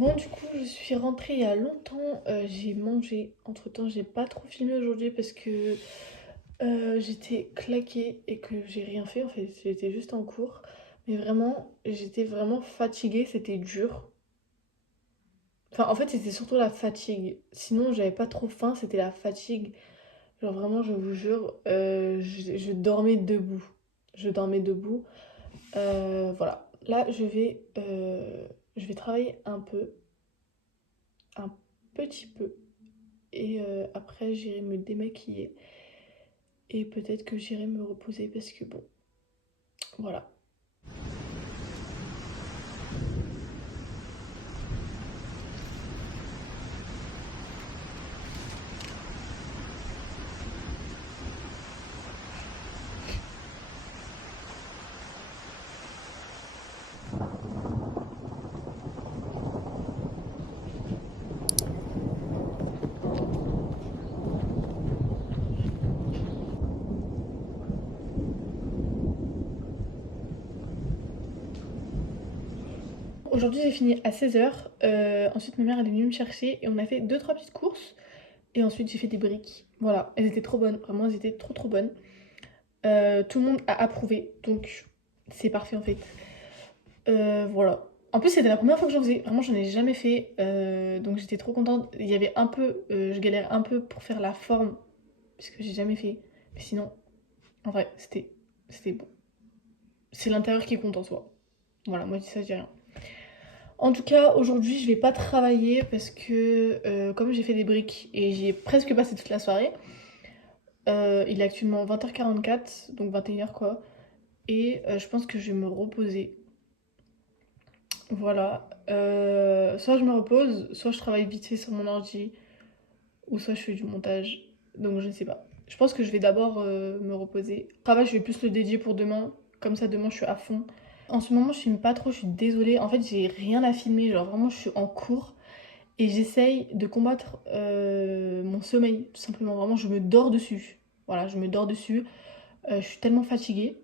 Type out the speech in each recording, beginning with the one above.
Bon, du coup, je suis rentrée il y a longtemps. J'ai mangé. Entre-temps, j'ai pas trop filmé aujourd'hui parce que j'étais claquée et que j'ai rien fait. En fait, j'étais juste en cours. Mais vraiment, j'étais vraiment fatiguée. C'était dur. Enfin, en fait, c'était surtout la fatigue. Sinon, j'avais pas trop faim. C'était la fatigue. Genre, vraiment, je vous jure, je dormais debout. Je dormais debout. Voilà. Là, je vais travailler un petit peu. Et après, j'irai me démaquiller. Et peut-être que j'irai me reposer parce que bon, voilà. Aujourd'hui, j'ai fini à 16h. Ensuite, ma mère elle est venue me chercher et on a fait deux trois petites courses. Et ensuite, j'ai fait des briques. Voilà, elles étaient trop bonnes. Vraiment, elles étaient trop bonnes. Tout le monde a approuvé. Donc, c'est parfait en fait. Voilà. En plus, c'était la première fois que j'en faisais. Vraiment, j'en ai jamais fait. Donc, j'étais trop contente. Il y avait un peu. Je galère un peu pour faire la forme. Parce que j'ai jamais fait. Mais sinon, en vrai, c'était bon. C'est l'intérieur qui compte en soi. Voilà, moi, je dis ça, je dis rien. En tout cas, aujourd'hui, je vais pas travailler parce que comme j'ai fait des briques et j'y ai presque passé toute la soirée, il est actuellement 20h44, donc 21h quoi. Et je pense que je vais me reposer. Voilà. Soit je me repose, soit je travaille vite fait sur mon ordi, ou soit je fais du montage. Donc je ne sais pas. Je pense que je vais d'abord me reposer. Le travail, je vais plus le dédier pour demain. Comme ça, demain, je suis à fond. En ce moment, je filme pas trop, je suis désolée. En fait, j'ai rien à filmer. Genre, vraiment, je suis en cours. Et j'essaye de combattre mon sommeil, tout simplement. Vraiment, je me dors dessus. Voilà, je me dors dessus. Je suis tellement fatiguée.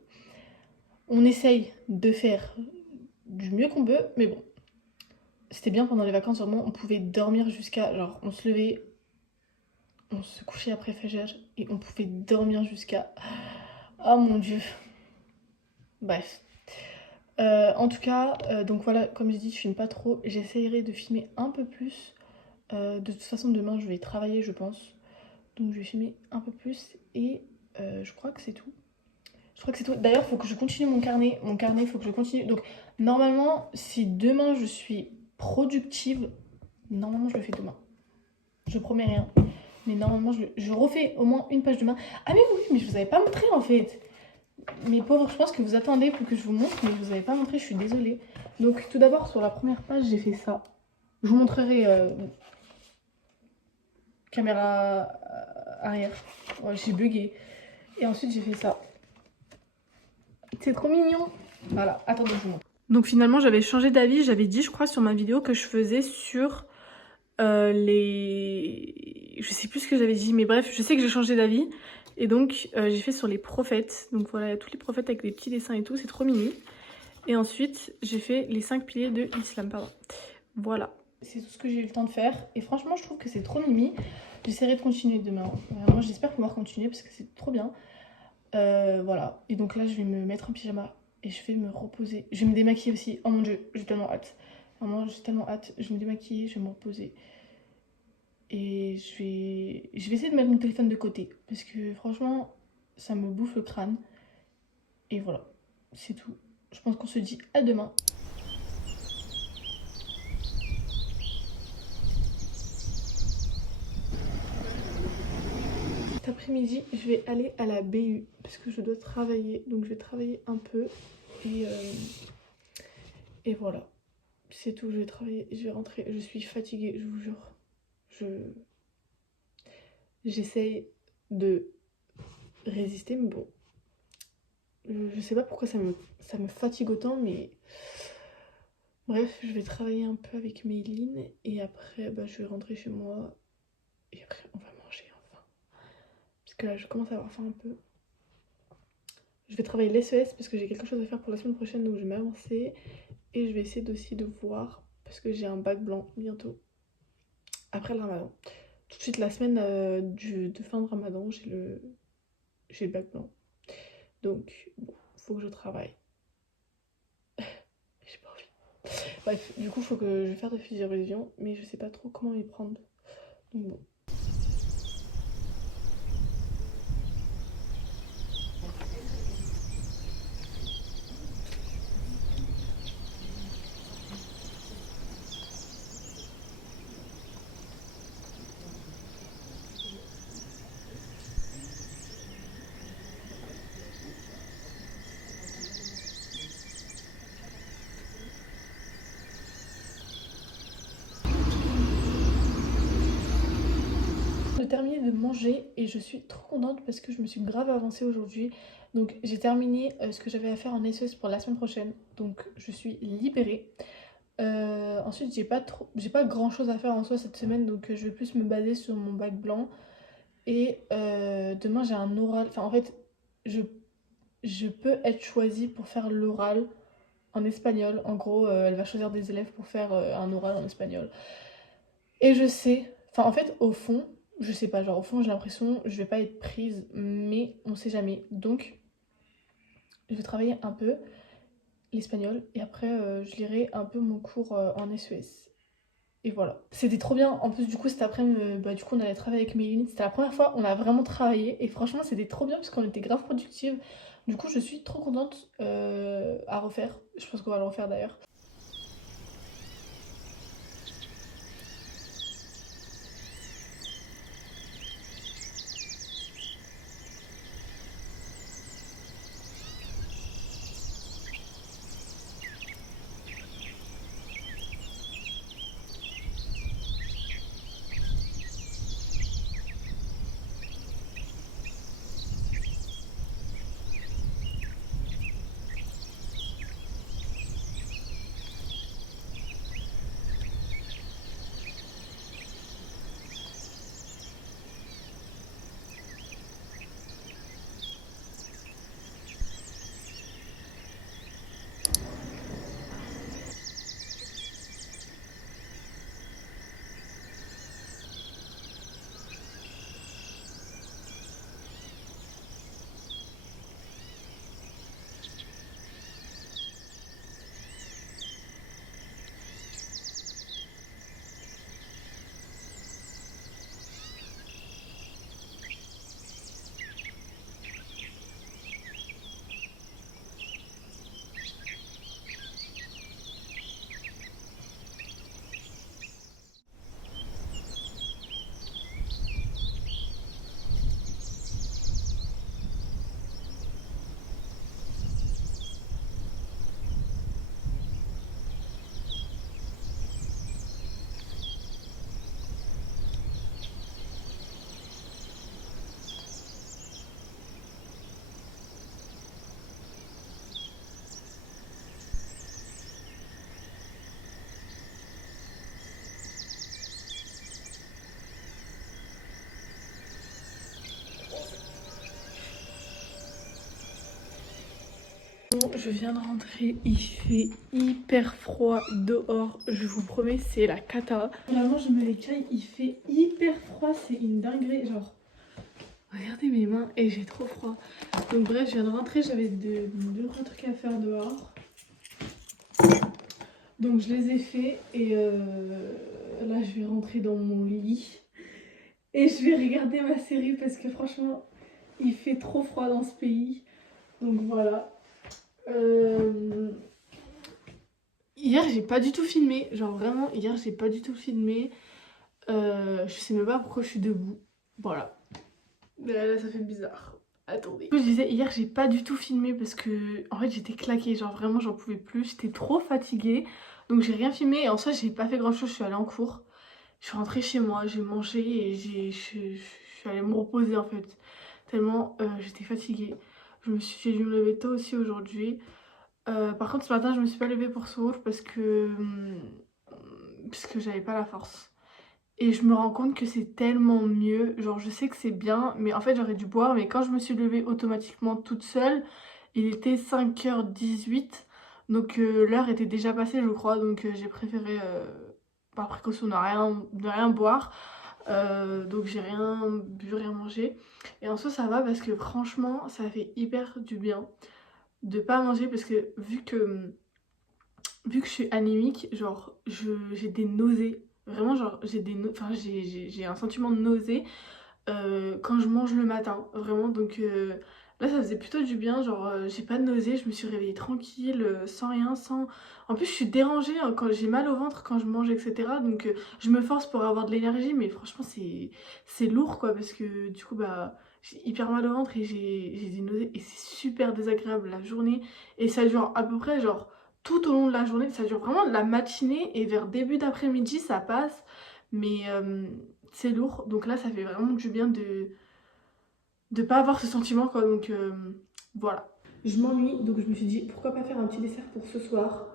On essaye de faire du mieux qu'on peut, mais bon. C'était bien pendant les vacances, vraiment, on pouvait dormir jusqu'à... Genre, on se levait, on se couchait après Fajr, et on pouvait dormir jusqu'à... Oh mon Dieu. Bref. En tout cas, donc voilà, comme je dis, je filme pas trop. J'essayerai de filmer un peu plus. De toute façon, demain, je vais travailler, je pense. Donc je vais filmer un peu plus et je crois que c'est tout. Je crois que c'est tout. D'ailleurs, il faut que je continue mon carnet. Mon carnet, il faut que je continue. Donc normalement, si demain je suis productive, normalement je le fais demain. Je promets rien. Mais normalement, je refais au moins une page demain. Ah mais oui, mais je vous avais pas montré en fait. Mes pauvres, je pense que vous attendez pour que je vous montre, mais je vous avais pas montré, je suis désolée. Donc tout d'abord, sur la première page, j'ai fait ça. Je vous montrerai caméra arrière. Ouais, j'ai bugué. Et ensuite, j'ai fait ça. C'est trop mignon. Voilà, attendez, je vous montre. Donc finalement, j'avais changé d'avis. J'avais dit, je crois, sur ma vidéo que je faisais sur les... Je sais plus ce que j'avais dit, mais bref, je sais que j'ai changé d'avis. Et donc, j'ai fait sur les prophètes. Donc voilà, il y a tous les prophètes avec des petits dessins et tout. C'est trop mignon. Et ensuite, j'ai fait les 5 piliers de l'islam, pardon. Voilà. C'est tout ce que j'ai eu le temps de faire. Et franchement, je trouve que c'est trop mimi. J'essaierai de continuer demain. Vraiment, j'espère pouvoir continuer parce que c'est trop bien. Voilà. Et donc là, je vais me mettre en pyjama et je vais me reposer. Je vais me démaquiller aussi. Oh mon dieu, j'ai tellement hâte. Vraiment, j'ai tellement hâte. Je vais me démaquiller, je vais me reposer. Et je vais essayer de mettre mon téléphone de côté. Parce que franchement, ça me bouffe le crâne. Et voilà, c'est tout. Je pense qu'on se dit à demain. Cet après-midi, je vais aller à la BU parce que je dois travailler. Donc je vais travailler un peu. Et, euh, et voilà. C'est tout, je vais travailler, je vais rentrer. Je suis fatiguée, je vous jure. Je J'essaye de résister, mais bon. Je sais pas pourquoi ça me fatigue autant, mais bref, je vais travailler un peu avec Méline et après, bah, je vais rentrer chez moi et après, on va manger enfin. Parce que là, je commence à avoir faim un peu. Je vais travailler l'SES parce que j'ai quelque chose à faire pour la semaine prochaine, donc je vais m'avancer et je vais essayer aussi de voir parce que j'ai un bac blanc bientôt, après le ramadan. Tout de suite la semaine de fin de ramadan, j'ai le bac blanc. Donc bon, faut que je travaille. J'ai pas envie. Bref, du coup faut que je vais faire des fiches de révision, mais je sais pas trop comment y prendre. Donc bon. J'ai terminé de manger et je suis trop contente parce que je me suis grave avancée aujourd'hui. Donc j'ai terminé ce que j'avais à faire en SES pour la semaine prochaine. Donc je suis libérée. Ensuite j'ai pas grand chose à faire en soi cette semaine, donc je vais plus me baser sur mon bac blanc. Et demain j'ai un oral. Enfin en fait je, je peux être choisie pour faire l'oral en espagnol. En gros elle va choisir des élèves pour faire un oral en espagnol. Et je sais, enfin en fait au fond, je sais pas, genre au fond j'ai l'impression je vais pas être prise, mais on sait jamais. Donc je vais travailler un peu l'espagnol et après je lirai un peu mon cours en SES. Et voilà. C'était trop bien. En plus du coup cet après-midi, du coup on allait travailler avec Méline. C'était la première fois, on a vraiment travaillé et franchement c'était trop bien parce qu'on était grave productive. Du coup je suis trop contente à refaire. Je pense qu'on va le refaire d'ailleurs. Bon, je viens de rentrer, il fait hyper froid dehors, je vous promets, c'est la cata. Vraiment, je me l'écaille, il fait hyper froid, c'est une dinguerie. Genre, regardez mes mains et j'ai trop froid. Donc, bref, je viens de rentrer, j'avais deux gros trucs à faire dehors. Donc, je les ai faits et là, je vais rentrer dans mon lit et je vais regarder ma série parce que franchement, il fait trop froid dans ce pays. Donc, voilà. Hier j'ai pas du tout filmé, genre vraiment hier j'ai pas du tout filmé. Je sais même pas pourquoi je suis debout. Voilà. Mais là ça fait bizarre. Attendez. Je disais hier j'ai pas du tout filmé parce que en fait j'étais claquée, genre vraiment j'en pouvais plus, j'étais trop fatiguée. Donc j'ai rien filmé et en soi j'ai pas fait grand chose, je suis allée en cours. Je suis rentrée chez moi, j'ai mangé et je suis allée me reposer en fait. Tellement j'étais fatiguée. J'ai dû me lever tôt aussi aujourd'hui. Par contre ce matin je me suis pas levée pour sourd parce que j'avais pas la force. Et je me rends compte que c'est tellement mieux, genre je sais que c'est bien, mais en fait j'aurais dû boire, mais quand je me suis levée automatiquement toute seule, il était 5h18, Donc l'heure était déjà passée je crois, donc j'ai préféré par précaution de rien boire. Donc j'ai rien bu, rien mangé. Et en soi ça va parce que franchement ça fait hyper du bien de pas manger parce que vu que je suis anémique, genre j'ai des nausées. Vraiment genre enfin, j'ai un sentiment de nausée quand je mange le matin, vraiment. Donc là ça faisait plutôt du bien, genre j'ai pas de nausée, je me suis réveillée tranquille, sans rien, sans... En plus je suis dérangée hein, quand j'ai mal au ventre quand je mange, etc. Donc je me force pour avoir de l'énergie, mais franchement c'est lourd quoi, parce que du coup bah j'ai hyper mal au ventre et j'ai des nausées et c'est super désagréable la journée. Et ça dure à peu près genre tout au long de la journée, ça dure vraiment de la matinée et vers début d'après-midi ça passe. Mais c'est lourd, donc là ça fait vraiment du bien de pas avoir ce sentiment quoi, donc voilà. Je m'ennuie, donc je me suis dit pourquoi pas faire un petit dessert pour ce soir.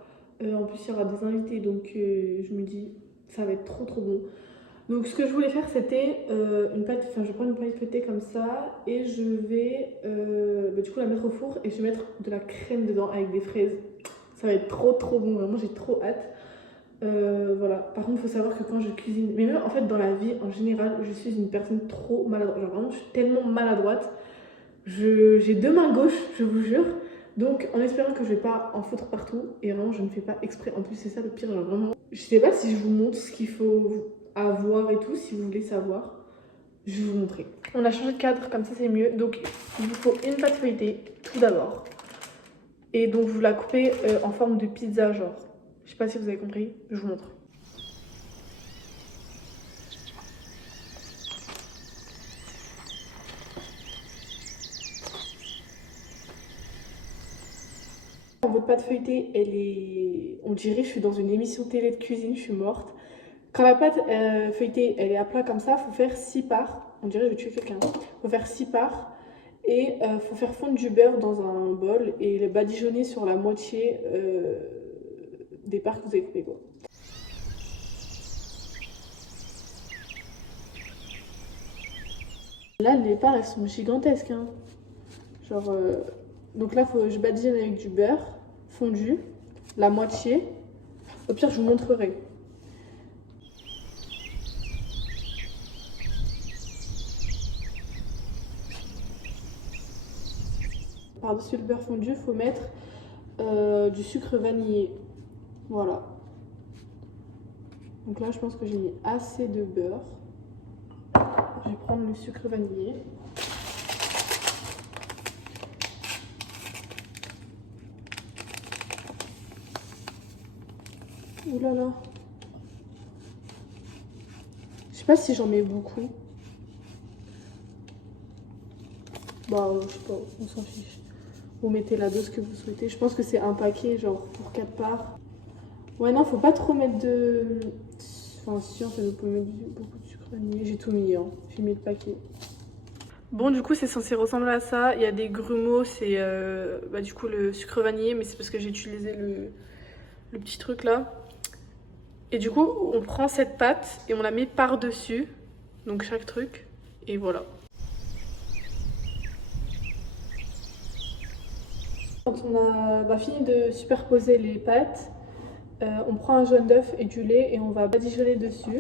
En plus il y aura des invités, donc je me dis ça va être trop trop bon. Donc ce que je voulais faire c'était une pâte, enfin je vais prendre une pâte feuilletée comme ça et je vais bah, du coup la mettre au four et je vais mettre de la crème dedans avec des fraises. Ça va être trop trop bon, vraiment j'ai trop hâte. Voilà. Par contre, il faut savoir que quand je cuisine, mais même en fait dans la vie en général, je suis une personne trop maladroite. Genre vraiment, je suis tellement maladroite. J'ai deux mains gauches, je vous jure. Donc, en espérant que je vais pas en foutre partout, et vraiment, je ne fais pas exprès. En plus, c'est ça le pire, genre vraiment. Je sais pas si je vous montre ce qu'il faut avoir et tout, si vous voulez savoir. Je vais vous montrer. On a changé de cadre, comme ça c'est mieux. Donc, il vous faut une pâte feuilletée, tout d'abord. Et donc, vous la coupez en forme de pizza, genre. Je sais pas si vous avez compris, je vous montre. Votre pâte feuilletée, elle est... On dirait que je suis dans une émission télé de cuisine, je suis morte. Quand la pâte feuilletée, elle est à plat comme ça, faut faire 6 parts. On dirait que je vais tuer quelqu'un. Faut faire 6 parts. Et faut faire fondre du beurre dans un bol et le badigeonner sur la moitié des parts que vous avez coupées, quoi. Là, les parts, elles sont gigantesques, hein. Genre... Donc là, je badigeonne avec du beurre fondu, la moitié. Au pire, je vous montrerai. Par-dessus le beurre fondu, il faut mettre du sucre vanillé. Voilà. Donc là, je pense que j'ai mis assez de beurre. Je vais prendre le sucre vanillé. Ouh là là. Je sais pas si j'en mets beaucoup. Bah, je sais pas, on s'en fiche. Vous mettez la dose que vous souhaitez. Je pense que c'est un paquet, genre pour 4 parts. Ouais, non, faut pas trop mettre de. Enfin, si, en fait, vous pouvez mettre beaucoup de sucre vanillé. J'ai tout mis, hein. J'ai mis le paquet. Bon, du coup, c'est censé ressembler à ça. Il y a des grumeaux, c'est bah, du coup le sucre vanillé, mais c'est parce que j'ai utilisé le petit truc là. Et du coup, on prend cette pâte et on la met par-dessus, donc chaque truc, et voilà. Quand on a fini de superposer les pâtes, on prend un jaune d'œuf et du lait et on va badigeonner dessus.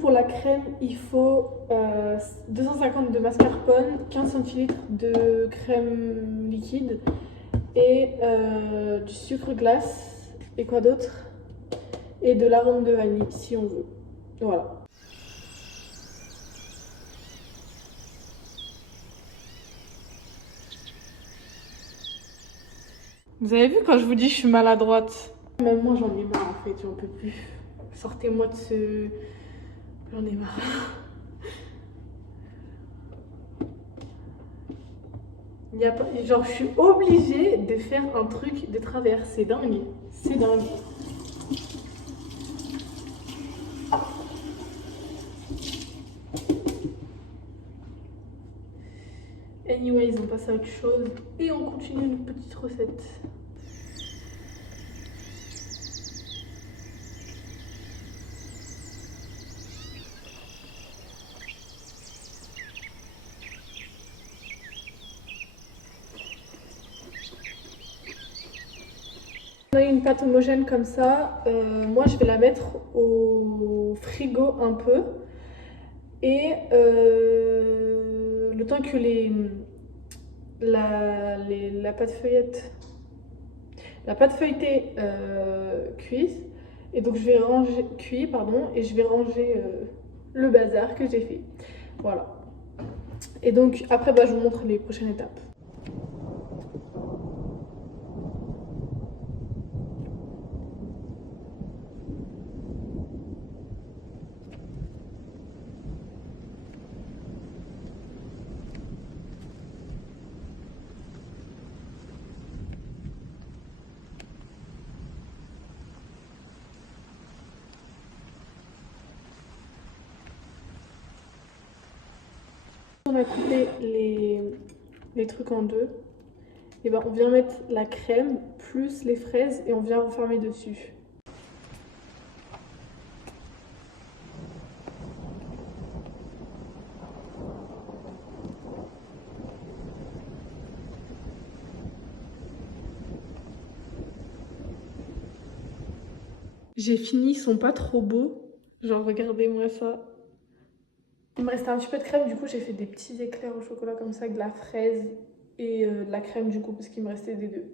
Pour la crème, il faut 250 de mascarpone, 15 centilitres de crème liquide et du sucre glace. Et quoi d'autre? Et de l'arôme de vanille si on veut. Voilà. Vous avez vu quand je vous dis je suis maladroite? Même moi j'en ai marre en fait, j'en peux plus. Sortez-moi de ce... J'en ai marre. Genre, je suis obligée de faire un truc de travers. C'est dingue. C'est dingue. Anyways, on passe à autre chose et on continue notre petite recette. On a une pâte homogène comme ça. Moi, je vais la mettre au frigo un peu. Et le temps que la pâte feuillette, la pâte feuilletée cuise. Et donc, je vais ranger, cuit, pardon, et je vais ranger le bazar que j'ai fait. Voilà. Et donc, après, bah, je vous montre les prochaines étapes. On a coupé les trucs en deux. Et ben, on vient mettre la crème plus les fraises et on vient refermer dessus. J'ai fini, ils sont pas trop beaux. Genre, regardez-moi ça. Il me restait un petit peu de crème, du coup, j'ai fait des petits éclairs au chocolat comme ça, avec de la fraise et de la crème, du coup, parce qu'il me restait des deux.